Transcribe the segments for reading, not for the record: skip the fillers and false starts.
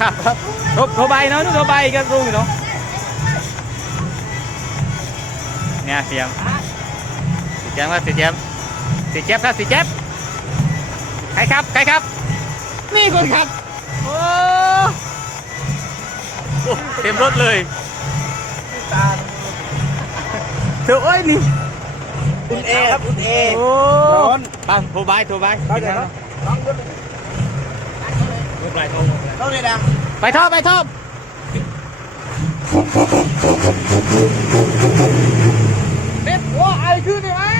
ครับครับโทรใบเนาะนู่นโทรใบก็รุ่งอยู่เนาะเนี่ยเสียงสีแจ๊บครับสีแจ๊บสีแจ๊บครับสีแจ๊บใครครับใครครับนี่คนขับโอ้เต็มรถเลยเธอโอ้ยนี่คุณเอครับคุณเอโอ้ร้อนบ้านโทรใบโทรใบเขาเดี๋ยวนะต้องเลยดังไปทอบไปทอบเด็ดว่าไอ้ขึ้นดิวะ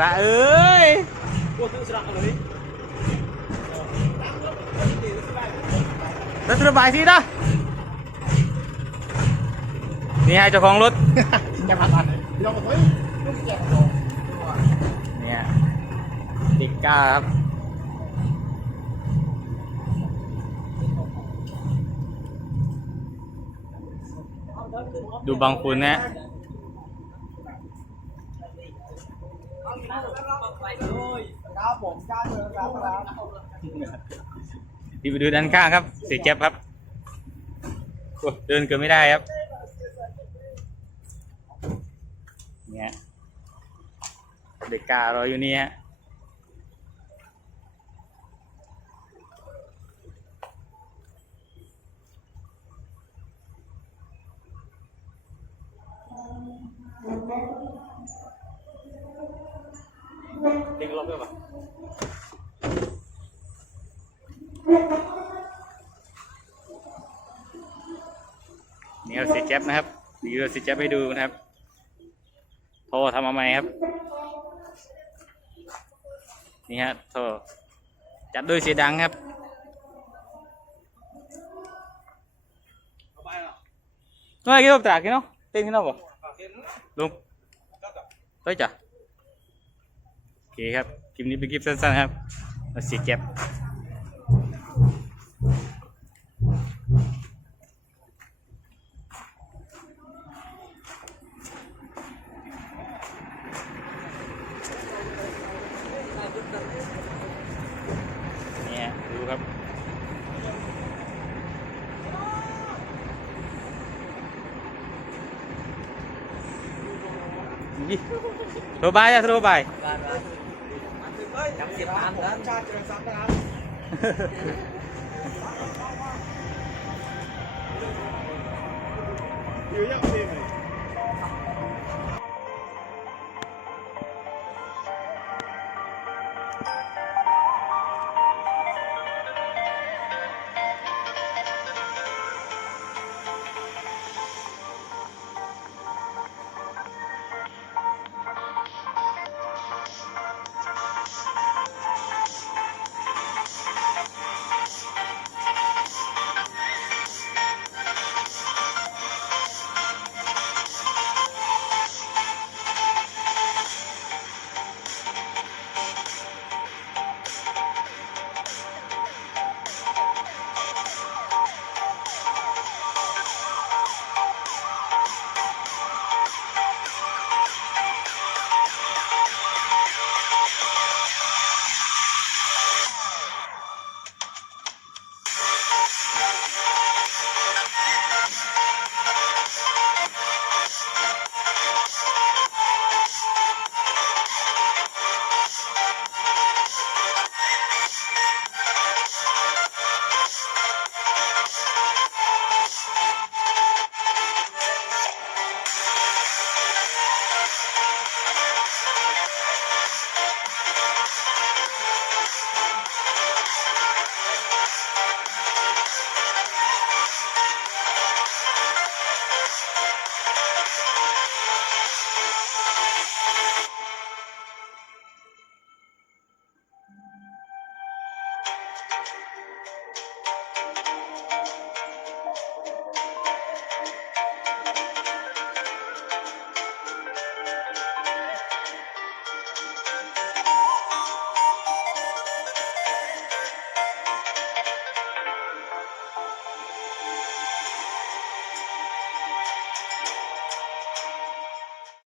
ระเอ้ยแล้วระบายสินะนี่ให้เจ้าของรถจะพักอันลองมาคุยลูกแจกเนี่ยติก้าครับดูบางคุณนะครับผมจ้าเจอครับที่ไปดูด้านข้างครับสีเจ็บครับเดินเกินไม่ได้ครับเนี่ยเด็กการออยู่นี่ฮะเด็กรอบด้วยป่ะนี่เราสีเจ็บนะครับดีเราสีเจ็บให้ดูนะครับโทรทำมาใหม่ครับนี่ฮะโทรจัดด้วยเสียงดังครับน้อยกี่รอบตากกี่เนาะเต้นกี่รอบบ่ลุงต้อยจ้ะโอเคครับคลิปนี้เป็นคลิปสั้นๆครับเราสีเจ็บเนี่ยดูครับโทรบายโทรบายจำเสียบานครับชาติเจริญทรัพย์นะครับอยู่ยังไง